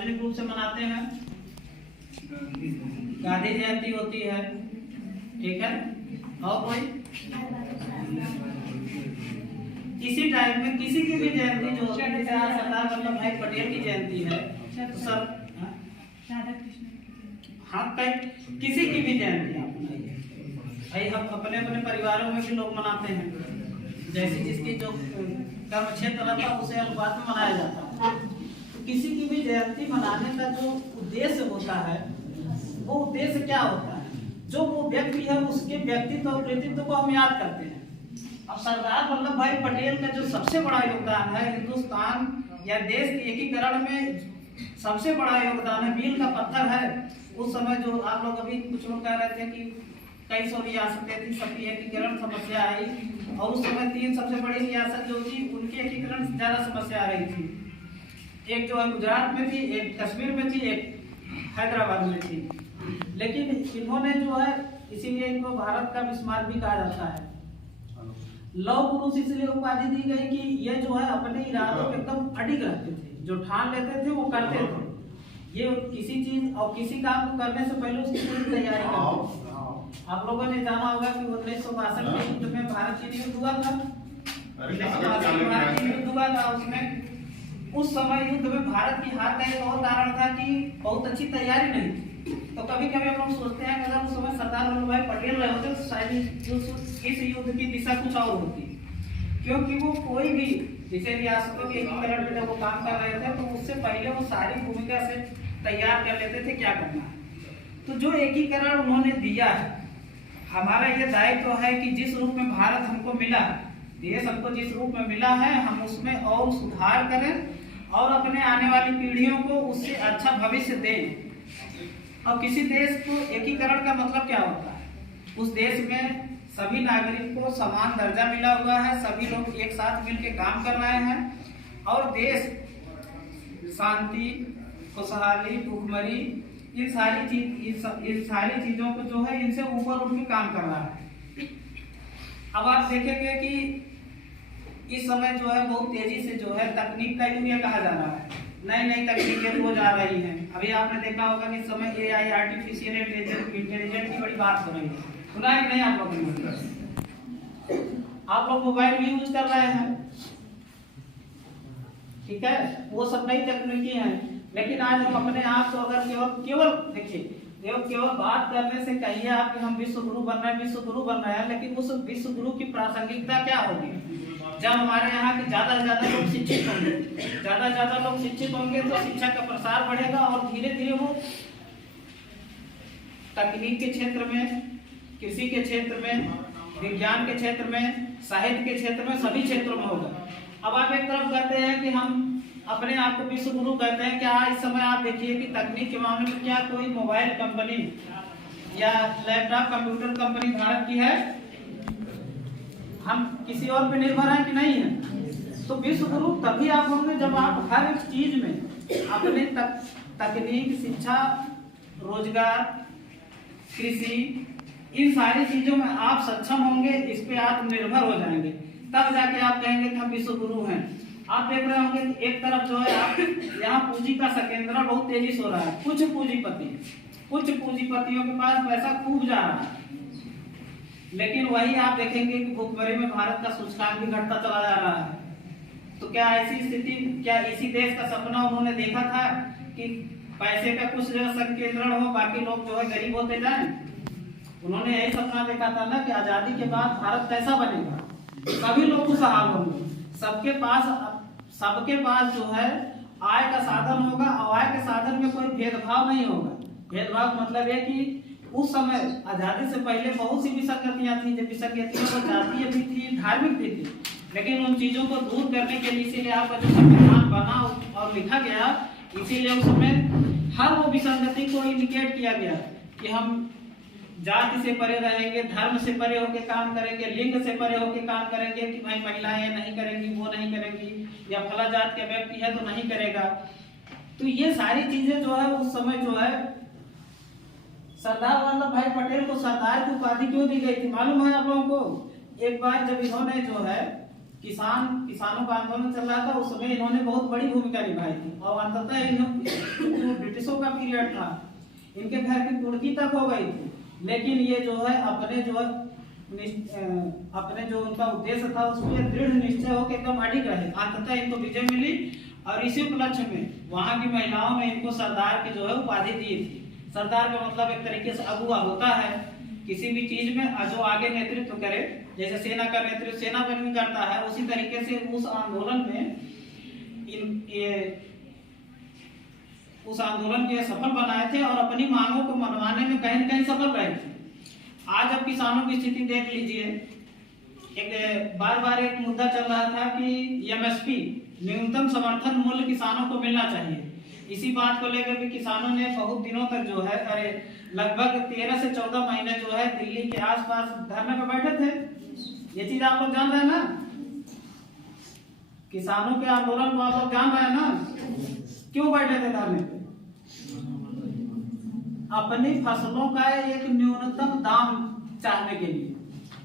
सार्वजनिक रूप से मनाते हैं। गांधी जयंती होती है, ठीक है। और कोई इसी टाइम में किसी की भी जयंती जो होती है, जैसे आज सरदार वल्लभ भाई पटेल की जयंती है, तो सर हाँ किसी की भी जयंती आप मनाइए भाई। हम अपने अपने परिवारों में भी लोग मनाते हैं, जैसे जिसकी जो कर्म क्षेत्र रहता है उसे अनुपात में मनाया जाता है। तो किसी की भी जयंती मनाने का जो उद्देश्य होता है, वो उद्देश्य क्या होता है? जो वो व्यक्ति है उसके व्यक्तित्व और कृतित्व को हम याद करते हैं। अब सरदार वल्लभ भाई पटेल का जो सबसे बड़ा योगदान है हिंदुस्तान या देश के एकीकरण में, सबसे बड़ा योगदान है, मील का पत्थर है। उस समय जो आप लोग अभी कुछ लोग कह रहे थे कि कई सौ रियासतें थी, सबकी एकीकरण समस्या आई, और उस समय 3 सबसे बड़ी रियासत जो थी उनकी एकीकरण ज्यादा समस्या आ रही थी। एक जो है गुजरात में थी, एक कश्मीर में थी, एक हैदराबाद में थी। लेकिन इन्होंने जो है, इसीलिए इनको भारत का बिस्मार्क भी कहा जाता है। लौह पुरुष इसलिए उपाधि दी गई कि ये जो है अपने इरादों पे एकदम अडिग रहते थे, जो ठान लेते थे वो करते थे। ये किसी चीज और किसी काम को करने से पहले उसकी पूरी तैयारी करते थे। आप लोगों ने जाना होगा कि 1962 के युद्ध में भारत चीन युद्ध हुआ था, उसमें उस समय युद्ध में भारत की हार का एक और कारण था कि बहुत अच्छी तैयारी नहीं थी। तो कभी कभी हम लोग सोचते हैं कि अगर उस समय सरदार वल्लभ भाई पटेल रहे होते तो शायद इस युद्ध की दिशा कुछ और होती, क्योंकि वो कोई भी जैसे रियासतों के एकीकरण में जब वो काम कर रहे थे तो उससे पहले वो सारी भूमिका से तैयार कर लेते थे क्या करना है। तो जो एकीकरण उन्होंने दिया है, हमारा ये दायित्व है कि जिस रूप में भारत हमको मिला, देश हमको जिस रूप में मिला है, हम उसमें और सुधार करें और अपने आने वाली पीढ़ियों को उससे अच्छा भविष्य दें। अब किसी देश को एकीकरण का मतलब क्या होता है? उस देश में सभी नागरिक को समान दर्जा मिला हुआ है, सभी लोग एक साथ मिलकर काम कर रहे हैं और देश शांति, खुशहाली, भूखमरी, इन सारी चीजों को जो है इनसे ऊपर उठ के काम कर रहा है। अब आप देखेंगे कि इस समय जो है बहुत तेजी से जो है तकनीक का युग कहा जा रहा है, नई नई तकनीकें हो जा रही हैं। अभी आपने देखा होगा कि इस समय AI आर्टिफिशियल इंटेलिजेंस की बड़ी बात हो रही है, सुना है कि नहीं आप लोगों ने? आप लोग मोबाइल भी यूज कर रहे हैं, ठीक है, वो सब नई तकनीकी हैं। लेकिन आज हम अपने आप को अगर केवल देखिए, केवल बात करने से कहिए आप कि हम विश्व गुरु बन रहे हैं, विश्व गुरु बन रहे हैं, लेकिन उस विश्व गुरु की प्रासंगिकता क्या होगी? जब हमारे यहाँ के ज्यादा से ज्यादा लोग शिक्षित होंगे, ज्यादा से ज्यादा लोग शिक्षित होंगे तो शिक्षा का प्रसार बढ़ेगा और धीरे धीरे वो तकनीक के क्षेत्र में, कृषि के क्षेत्र में, विज्ञान के क्षेत्र में, साहित्य के क्षेत्र में, सभी क्षेत्रों में होगा। अब आप एक तरफ कहते हैं कि हम अपने आप को विश्व गुरु कहते हैं, क्या इस समय आप देखिए कि तकनीक के मामले में क्या कोई मोबाइल कंपनी या लैपटॉप कंप्यूटर कंपनी भारत की है? हम किसी और पे निर्भर हैं कि नहीं है? तो विश्व गुरु तभी आप होंगे जब आप हर एक चीज में अपने तकनीक, शिक्षा, रोजगार, कृषि, इन सारी चीजों में आप सक्षम होंगे, इस पे आत्मनिर्भर हो जाएंगे, तब जाके आप कहेंगे कि हम विश्व गुरु हैं। आप देख रहे होंगे कि एक तरफ जो है आप यहाँ पूंजी का संकेंद्रण बहुत तेजी से हो रहा है। कुछ पूंजीपतियों के पास पैसा खूब जा रहा है, लेकिन वही आप देखेंगे कि भूखमरी में भारत का सूचकांक भी घटता चला जा रहा है। तो क्या ऐसी स्थिति, क्या इसी देश का सपना उन्होंने देखा था कि पैसे का कुछ जगह संकेंद्रण हो, बाकी लोग जो है गरीब होते जाएं? उन्होंने यही सपना देखा था ना कि आजादी के बाद भारत कैसा बनेगा, सभी लोग खुशहाल होंगे, सबके पास जो है आय का साधन होगा और आय के साधन में कोई भेदभाव नहीं होगा। भेदभाव मतलब है कि उस समय आजादी से पहले बहुत सी विसंगतियां थी, जब विसंगतियां वो जातीय भी थी, धार्मिक भी थी, लेकिन उन चीजों को दूर करने के लिए इसीलिए आपका जो संविधान बना और लिखा गया, इसीलिए उस समय हर वो विसंगति को इंडिकेट किया गया कि हम जाति से परे रहेंगे, धर्म से परे होकर काम करेंगे, लिंग से परे होकर काम करेंगे कि भाई महिलाएं नहीं करेंगी, वो नहीं करेंगी, या फला जात के व्यक्ति है तो नहीं करेगा। तो ये सारी चीजें जो है उस समय जो है सरदार वल्लभ भाई पटेल को सरदार की उपाधि क्यों दी गई थी मालूम है आप लोगों को? एक बार जब इन्होंने जो है किसानों का आंदोलन चल रहा था, उस समय इन्होंने बहुत बड़ी भूमिका निभाई थी और अंततः ब्रिटिशों का पीरियड था, इनके घर की तुर्की तक हो गई थी, लेकिन ये जो है अपने जो उनका उद्देश्य था उस पर दृढ़ निश्चय होकर एकदम अडिग रहे। अंततः इनको विजय मिली और इसी उपलक्ष्य में वहां की महिलाओं ने इनको सरदार की जो है उपाधि दी थी। सरदार का मतलब एक तरीके से अगुवा होता है किसी भी चीज में, जो आगे नेतृत्व करे, जैसे सेना का नेतृत्व सेनापति करता है, उसी तरीके से उस आंदोलन के सफल बनाए थे और अपनी मांगों को मनवाने में कहीं न कहीं सफल रहे थे। आज अब किसानों की स्थिति देख लीजिए, एक बार एक मुद्दा चल रहा था कि एमएसपी न्यूनतम समर्थन मूल्य किसानों को मिलना चाहिए। इसी बात को लेकर भी किसानों ने बहुत दिनों तक जो है लगभग 13 से 14 महीने जो है दिल्ली के आसपास धरने पर बैठे थे। ये चीज आप लोग जान रहे हैं ना, किसानों के आंदोलन को आप लोग जान रहे हैं ना, क्यों बैठे थे धरने पे? अपनी फसलों का एक न्यूनतम दाम चाहने के लिए,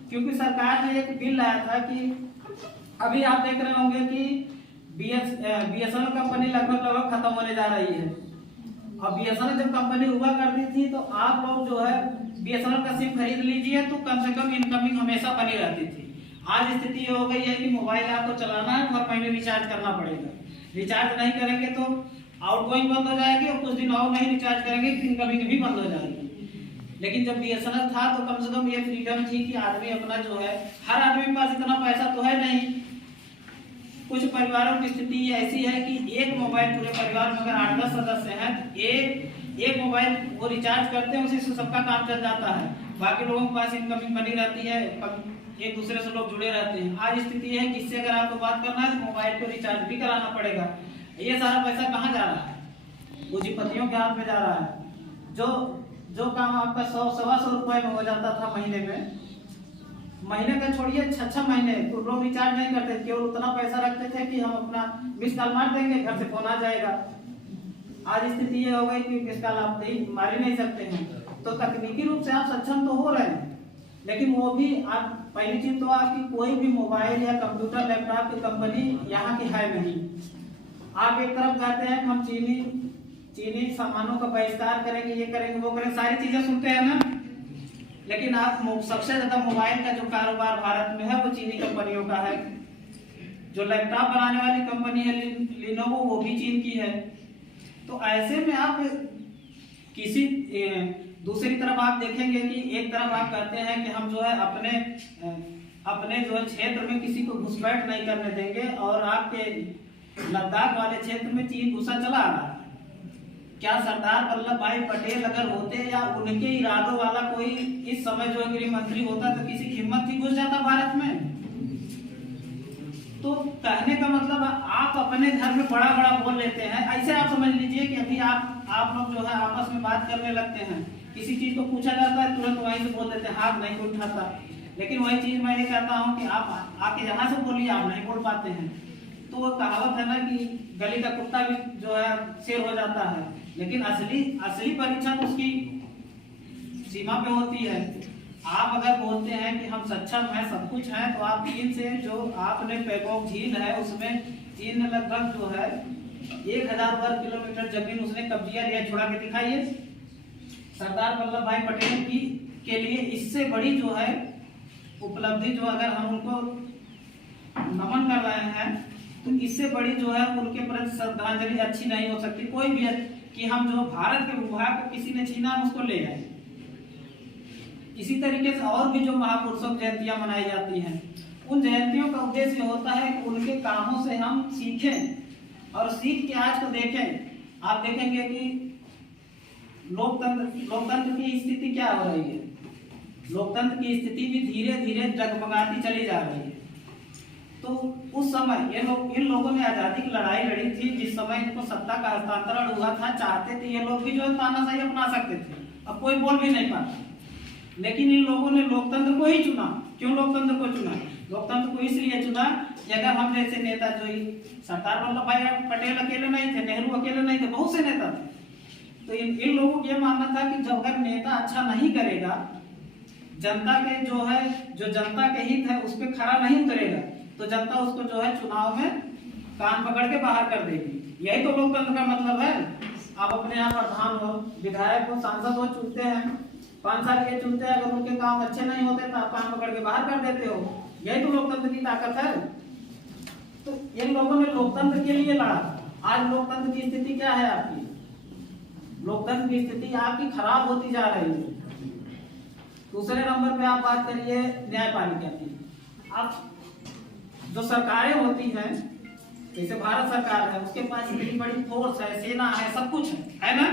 क्योंकि सरकार ने एक बिल लाया था कि अभी आप देख रहे होंगे कि बीएसएनएल कंपनी लगभग खत्म होने जा रही है। और बीएसएनएल जब कंपनी हुआ करती थी तो आप लोग जो है बीएसएनएल का सिम खरीद लीजिए तो कम से कम इनकमिंग हमेशा बनी रहती थी। आज स्थिति ये हो गई है कि मोबाइल आपको चलाना है, हर महीने रिचार्ज करना पड़ेगा। रिचार्ज नहीं करेंगे तो आउटगोइंग बंद हो जाएगी और कुछ दिन और नहीं रिचार्ज करेंगे इनकमिंग भी बंद हो जाएगी। लेकिन जब बीएसएनएल था तो कम से कम ये फ्रीडम थी कि आदमी अपना जो है, हर आदमी के पास इतना पैसा तो है नहीं। कुछ परिवारों की स्थिति ऐसी है कि एक मोबाइल, पूरे परिवार में अगर 8-10 सदस्य हैं तो एक मोबाइल वो रिचार्ज करते हैं, उसी से सबका काम चल जाता है। बाकी लोगों के पास इनकमिंग बनी रहती है, एक दूसरे से लोग जुड़े रहते हैं। आज स्थिति है कि इससे अगर आपको बात करना है तो मोबाइल को रिचार्ज भी कराना पड़ेगा। ये सारा पैसा कहाँ जा रहा है? पूंजीपतियों के हाथ में जा रहा है। जो काम आपका 100-125 रुपए में हो जाता था महीने का छोड़िए 6 महीने तो लोग रिचार्ज नहीं करते, केवल उतना पैसा रखते थे कि हम अपना मिस कॉल मार देंगे, घर से फोन आ जाएगा। आज स्थिति ये हो गई कि मिस कॉल आप मार ही नहीं सकते हैं। तो तकनीकी रूप से आप सक्षम तो हो रहे हैं, लेकिन वो भी आप, पहली चीज तो आपकी कोई भी मोबाइल या कंप्यूटर लैपटॉप की कंपनी यहाँ की है नहीं। आप एक तरफ कहते हैं हम चीनी सामानों का बहिष्कार करेंगे, ये करेंगे वो करेंगे, सारी चीजें सुनते हैं ना, लेकिन आप सबसे ज्यादा मोबाइल का जो कारोबार भारत में है वो चीनी कंपनियों का है। जो लैपटॉप बनाने वाली कंपनी है लिनोवो, वो भी चीन की है। तो ऐसे में आप किसी दूसरी तरफ आप देखेंगे कि एक तरफ आप कहते हैं कि हम जो है अपने जो है क्षेत्र में किसी को घुसपैठ नहीं करने देंगे, और आपके लद्दाख वाले क्षेत्र में चीन घुसा चला आ रहा है। क्या सरदार वल्लभ भाई पटेल अगर होते या उनके इरादों वाला कोई इस समय जो गृह मंत्री होता तो किसी की हिम्मत थी घुस जाता भारत में? तो कहने का मतलब आप अपने घर में बड़ा बोल लेते हैं। ऐसे आप समझ लीजिए कि अभी आप लोग जो है आपस में बात करने लगते हैं, किसी चीज को पूछा जाता है तुरंत वहीं से बोल देते हैं, हाथ नहीं उठाता। लेकिन वही चीज मैं ये कहता हूँ कि आप आके यहाँ से बोलिए, आप नहीं बोल पाते हैं। तो वो कहावत है ना कि गली का कुत्ता भी जो है शेर हो जाता है, लेकिन असली परीक्षा तो उसकी सीमा पे होती है। आप अगर बोलते हैं कि हम सक्षम हैं, सब कुछ है, तो आप चीन से जो आपने पैगोंग झील है उसमें चीन ने लगभग जो है 1000 वर्ग किलोमीटर जमीन उसने कब्जा लिया, छुड़ा के दिखाइए। सरदार वल्लभ भाई पटेल की के लिए इससे बड़ी जो है उपलब्धि, जो अगर हम उनको नमन कर रहे हैं तो इससे बड़ी जो है उनके प्रति श्रद्धांजलि अच्छी नहीं हो सकती कोई भी, कि हम जो भारत के भूभाग को किसी ने छीना उसको ले जाए। इसी तरीके से और भी जो महापुरुषों की जयंतियां मनाई जाती हैं, उन जयंतियों का उद्देश्य होता है कि उनके कामों से हम सीखें और सीख के आज को देखें। आप देखेंगे कि लोकतंत्र की स्थिति क्या हो रही है। लोकतंत्र की स्थिति भी धीरे धीरे डगमगाती चली जा रही है। तो उस समय इन लोगों ने आजादी की लड़ाई लड़ी थी, जिस समय इनको सत्ता का हस्तांतरण हुआ था। चाहते थे ये लोग भी जो है तानाशाही अपना सकते थे, अब कोई बोल भी नहीं पाता, लेकिन इन लोगों ने लोकतंत्र को ही चुना। क्यों लोकतंत्र को चुना? लोकतंत्र को इसलिए चुना कि अगर हम जैसे नेता, जो सरदार वल्लभ भाई पटेल अकेले नहीं थे, नेहरू अकेले नहीं थे, बहुत से नेता थे। तो इन लोगों को यह मानना था कि जब अगर नेता अच्छा नहीं करेगा, जनता के जो है, जो जनता के हित है उस पर खरा नहीं उतरेगा, तो जनता उसको जो है चुनाव में कान पकड़ के बाहर कर देगी। यही तो लोकतंत्र का मतलब है। आप अपने यहाँ प्रधान हो, विधायक हो, सांसद हो, चुनते हैं, 5 साल के चुनते हैं, अगर उनके काम अच्छे नहीं होते तो आप काम पकड़ के बाहर कर देते हो। यही तो लोकतंत्र की ताकत है। तो इन लोगों ने लोकतंत्र के लिए लड़ा। आज लोकतंत्र की स्थिति क्या है आपकी? लोकतंत्र की स्थिति आपकी खराब होती जा रही है। दूसरे नंबर पे आप बात करिए न्यायपालिका की। आप जो सरकारें होती हैं, जैसे भारत सरकार है, उसके पास इतनी बड़ी फोर्स है, सेना है, सब कुछ है ना?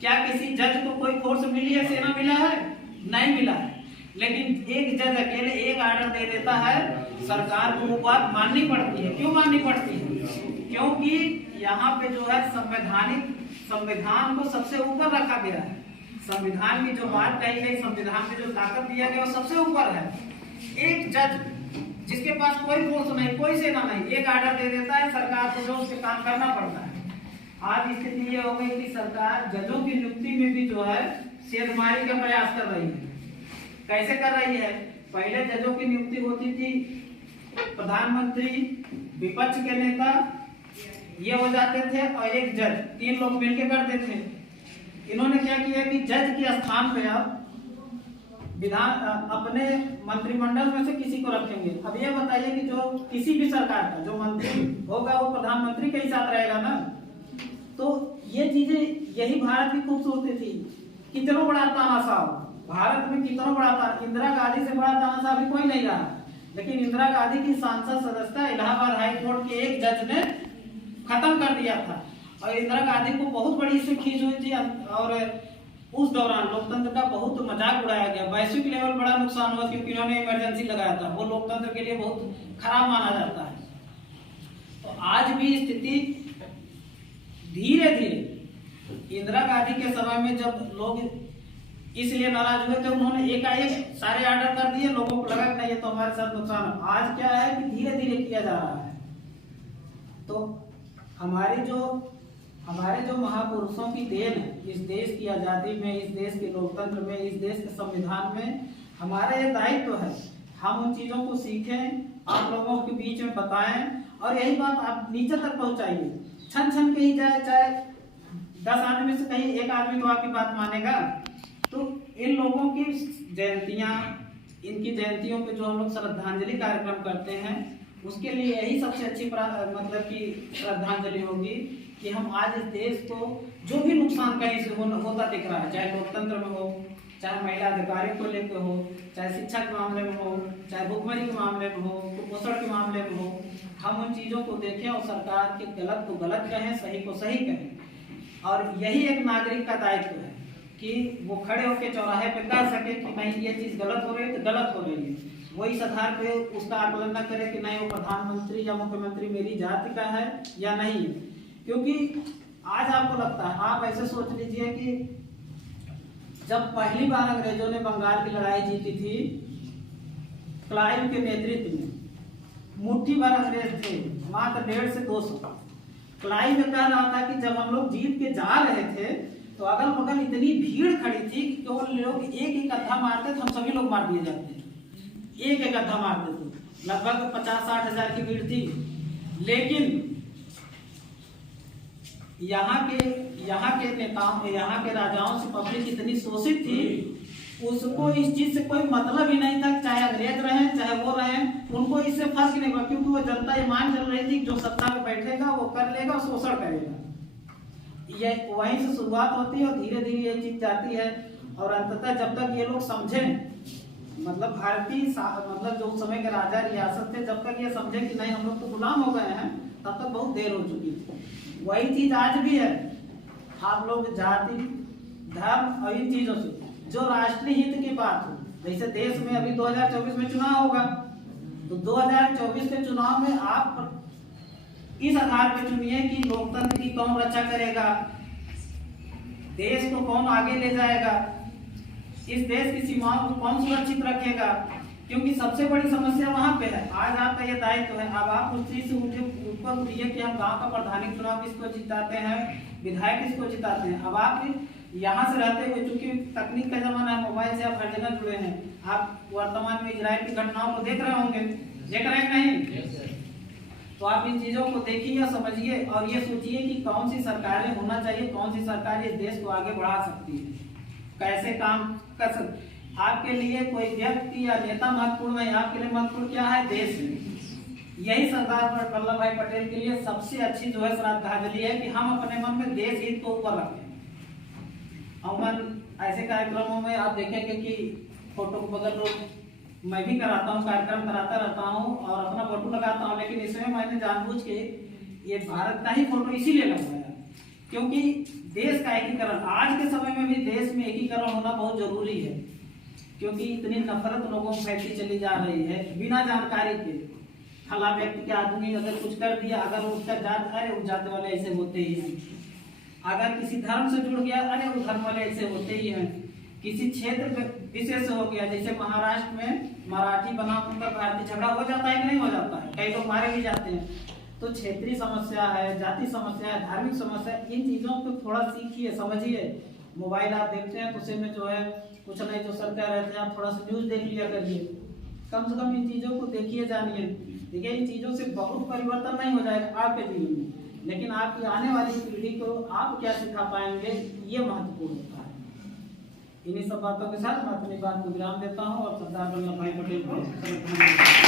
क्या किसी जज को कोई फोर्स मिली है, सेना मिला है? नहीं मिला है। लेकिन एक जज अकेले एक आर्डर दे देता है, सरकार को वो बात माननी पड़ती है। क्यों माननी पड़ती है? क्योंकि यहाँ पे जो है संविधान को सबसे ऊपर रखा गया है। संविधान की जो बात कही गई, संविधान में जो ताकत दिया गया वो सबसे ऊपर है। एक जज जिसके पास कोई फोर्स नहीं, कोई सेना नहीं, एक आर्डर दे देता है, सरकार को जो उसके काम करना पड़ता है। आज स्थिति ये हो गई कि सरकार जजों की नियुक्ति में भी जो है सेधमारी का प्रयास कर रही है। कैसे कर रही है? पहले जजों की नियुक्ति होती थी, प्रधानमंत्री, विपक्ष के नेता ये हो जाते थे और एक जज, 3 लोग मिलकर करते थे। इन्होंने क्या किया कि जज के स्थान पे आप अपने मंत्रिमंडल में से किसी को रखेंगे। अब ये बताइए कि जो किसी भी सरकार का जो मंत्री होगा वो प्रधानमंत्री के ही साथ रहेगा ना? तो ये चीजें, यही भारत की खूबसूरती थी। कितना बड़ा तानाशाह भारत में, कितना बड़ा था। इंदिरा गांधी से बड़ा तानाशाह अभी कोई नहीं रहा। लेकिन इंदिरा गांधी की सांसद सदस्यता इलाहाबाद हाई कोर्ट के एक जज ने खत्म कर दिया था और इंदिरा गांधी को बहुत बड़ी इससे खींच हुई थी। और उस दौरान लोकतंत्र का बहुत मजाक उड़ाया गया। वैश्विक लेवल बड़ा नुकसान हुआ क्योंकि उन्होंने इमरजेंसी लगाया था। वो लोकतंत्र के लिए बहुत खराब माना जाता है। तो आज भी स्थिति धीरे धीरे, इंदिरा गांधी के समय में जब लोग इसलिए नाराज हुए थे, उन्होंने एकाएक सारे ऑर्डर कर दिए, लोगों को लगा कि नहीं ये तो हमारे साथ नुकसान है। आज क्या है कि धीरे धीरे किया जा रहा है। तो हमारे जो महापुरुषों की देन है, इस देश की आज़ादी में, इस देश के लोकतंत्र में, इस देश के संविधान में हमारा ये दायित्व है। हम उन चीज़ों को सीखें, आप लोगों के बीच में बताएं और यही बात आप नीचे तक पहुंचाइए। छन छन के ही जाए, चाहे 10 आदमी से कहीं एक आदमी तो आपकी बात मानेगा। तो इन लोगों की जयंतियाँ, इनकी जयंतियों पे जो हम लोग श्रद्धांजलि कार्यक्रम करते हैं, उसके लिए यही सबसे अच्छी मतलब कि श्रद्धांजलि होगी कि हम आज इस देश को जो भी नुकसान कहीं से होता दिख रहा है, चाहे लोकतंत्र में हो, चाहे महिला अधिकारियों को लेकर हो, चाहे शिक्षा के मामले में हो, चाहे भुखमरी के मामले में हो, कुपोषण के मामले में हो, हम उन चीज़ों को देखें और सरकार के गलत को गलत कहें, सही को सही कहें। और यही एक नागरिक का दायित्व है कि वो खड़े होकर चौराहे पे कह सके कि नहीं ये चीज़ गलत हो रही है तो गलत हो रही है। वही इस आधार पे उसका आकलन न करे कि नहीं वो प्रधानमंत्री या मुख्यमंत्री मेरी जाति का है या नहीं है। क्योंकि आज आपको लगता है, आप ऐसे सोच लीजिए कि जब पहली बार अंग्रेजों ने बंगाल की लड़ाई जीती थी, क्लाइव के नेतृत्व में मुट्ठी भर अंग्रेज थे, मात्र 150 से 200। क्लाइव में कह रहा था कि जब हम लोग जीत के जा रहे थे तो अगल बगल इतनी भीड़ खड़ी थी कि केवल लोग एक गड्ढा मारते थे, हम सभी लोग मार दिए जाते थे। एक गड्ढा मारते थे, लगभग 50-60 हजार की भीड़ थी। लेकिन यहाँ के नेताओं, यहाँ के राजाओं से पब्लिक इतनी शोषित थी, उसको इस चीज से कोई मतलब ही नहीं था, चाहे अंग्रेज रहे चाहे वो रहे, उनको इससे फर्क ही नहीं पड़ा। क्योंकि वो जनता ये मान चल रही थी जो सत्ता में बैठेगा वो कर लेगा, शोषण करेगा। ये वहीं से शुरुआत होती है और धीरे धीरे ये चीज जाती है। और अंततः जब तक ये लोग समझें, मतलब भारतीय मतलब जो समय के राजा रियासत थे, जब तक ये समझे कि नहीं हम लोग तो गुलाम हो गए हैं, तब तक बहुत देर हो चुकी थी। वही चीज आज भी है। आप लोग जाति, धर्म और इन चीजों से जो राष्ट्रीय हित की बात हो, जैसे देश में अभी 2024 में चुनाव होगा, तो 2024 के चुनाव में आप इस आधार पर चुनिए कि लोकतंत्र की कौन रक्षा करेगा, देश को कौन आगे ले जाएगा, इस देश की सीमाओं को कौन सुरक्षित रखेगा। क्योंकि सबसे बड़ी समस्या वहां पे है। आज आपका ये दायित्व है। अब आप उस चीज से ऊपर उठिए कि हम गांव का प्रधानिक चुनाव किसको जिताते हैं, विधायक किसको जिताते हैं। अब आप यहाँ से रहते हुए, चूंकि तकनीक का जमाना है, मोबाइल से आप हर जगह जुड़े हैं, आप वर्तमान में इजराइल की घटनाओं को देख रहे होंगे, देख रहे हैं नहीं? तो आप इन चीजों को देखिए और समझिए और ये सोचिए कि कौन सी सरकारें होना चाहिए, कौन सी सरकार इस देश को आगे बढ़ा सकती है, कैसे काम कर सकती। आपके लिए कोई व्यक्ति या नेता महत्वपूर्ण नहीं, आपके लिए महत्वपूर्ण क्या है, देश है। यही सरदार वल्लभ भाई पटेल के लिए सबसे अच्छी जो है श्रद्धांजलि है कि हम अपने मन में देश हित को ऊपर रखें। अमूमन ऐसे कार्यक्रमों में आप देखेंगे कि फोटो को बगल लोग, मैं भी कराता हूँ, कार्यक्रम कराता रहता हूँ और अपना फोटो लगाता हूँ, लेकिन इसमें मैंने जानबूझ के ये भारत का ही फोटो इसीलिए लगवाया क्योंकि देश का एकीकरण, आज के समय में भी देश में एकीकरण होना बहुत जरूरी है, क्योंकि इतनी नफरत लोगों में फैलती चली जा रही है बिना जानकारी के। फला व्यक्ति के आदमी अगर कुछ कर दिया, अगर वो उसका जात, अरे उस जात वाले ऐसे होते ही हैं, अगर किसी धर्म से जुड़ गया, अरे वो धर्म वाले ऐसे होते ही हैं, किसी क्षेत्र विशेष हो गया, जैसे महाराष्ट्र में मराठी बनाम उत्तर भारतीय झगड़ा हो जाता है कि नहीं हो जाता है, कई लोग मारे भी जाते हैं। तो क्षेत्रीय समस्या है, जाति समस्या है, धार्मिक समस्या है, इन चीजों को थोड़ा सीखिए, समझिए। मोबाइल आप देखते हैं तो उसी में जो है कुछ नहीं तो सरकार रहते हैं, आप थोड़ा सा न्यूज देख लिया करिए, कम से कम इन चीजों को देखिए, जानिए। देखिए इन चीजों से बहुत परिवर्तन नहीं हो जाएगा आपके जीवन में, लेकिन आपकी आने वाली पीढ़ी को आप क्या सिखा पाएंगे, ये महत्वपूर्ण होता है। इन्हीं सब बातों के साथ मैं अपनी बात को विराम देता हूँ और सरदार वल्लभ भाई पटेल को